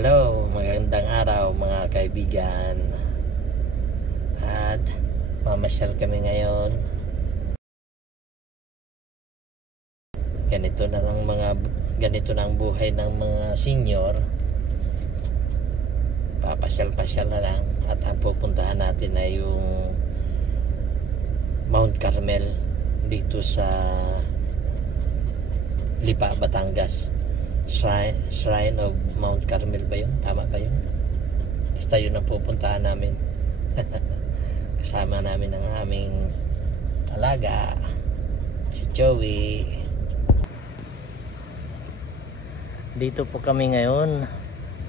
Hello, magandang araw mga kaibigan. At mamasyal kami ngayon. Ganito na ang buhay ng mga senior. Papasyal-pasyal na lang at ang pupuntahan natin ay yung Mount Carmel dito sa Lipa, Batangas. Shrine of Mount Carmel ba yun? Tama ba yun? Basta yun ang pupuntahan namin. Kasama namin ang aming alaga, si Joey. Dito po kami ngayon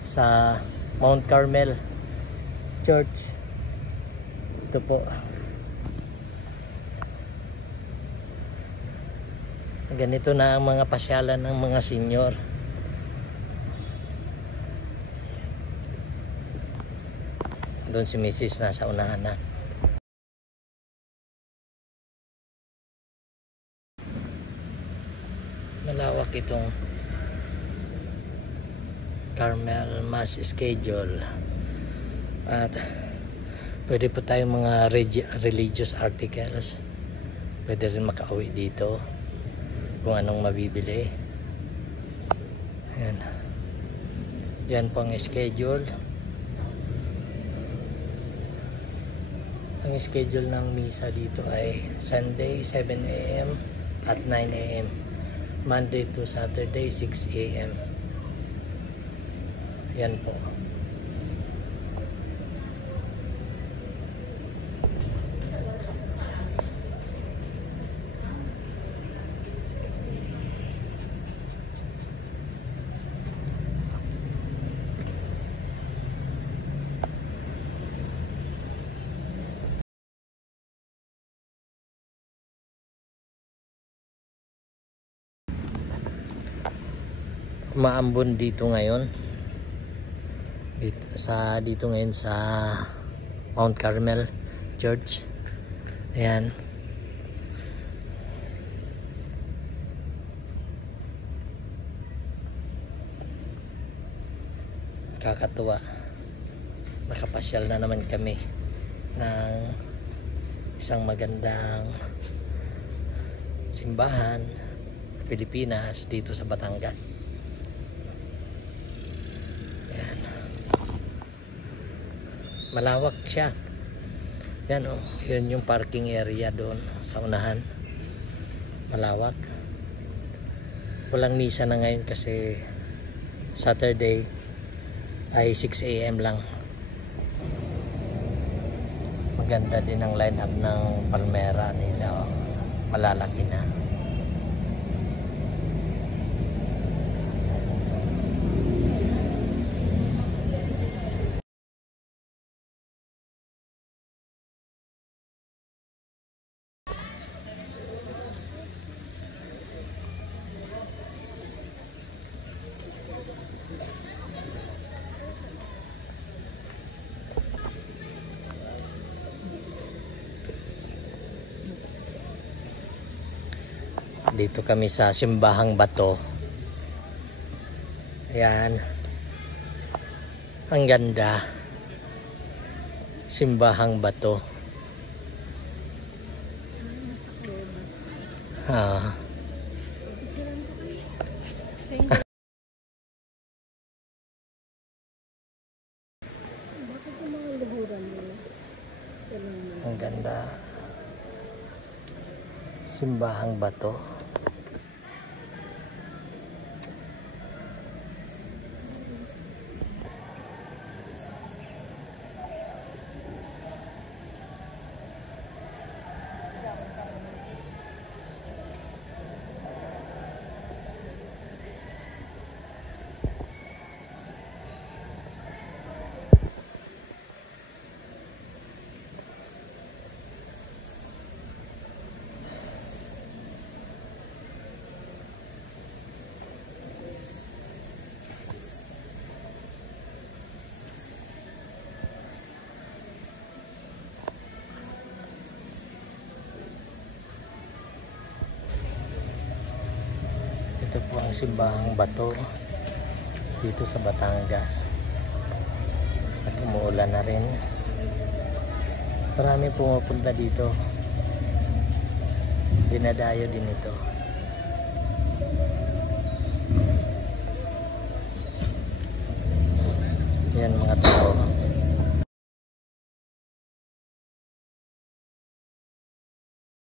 sa Mount Carmel Church. Ito po. Ganito na ang mga pasyalan ng mga senior. Doon si Mrs. nasa unahan na. Malawak itong Carmel Mass schedule. At pwede po tayong mga religious articles. Pwede rin makauwi dito kung anong mabibili. Yan. Yan po ang schedule. Ang schedule ng misa dito ay Sunday 7 AM at 9 AM, Monday to Saturday 6 AM. Yan po. Maambon dito ngayon dito ngayon sa Mount Carmel Church. Ayan, kakatuwa, nakapasyal na naman kami ng isang magandang simbahan Pilipinas dito sa Batangas. Malawak siya. Yan o, yun yung parking area doon sa unahan. Malawak. Walang misa na ngayon kasi Saturday ay 6 AM lang. Maganda din ang line up ng palmera nila. Malalaki na. Dito kami sa Simbahang Bato. Ayan. Ang ganda. Simbahang Bato. Ang ganda. Simbahang Bato. Ito po ang Simbahang Bato dito sa Batangas. At umuulan na rin. Marami pumupunta dito. Dinadayo din ito. Yan mga tao.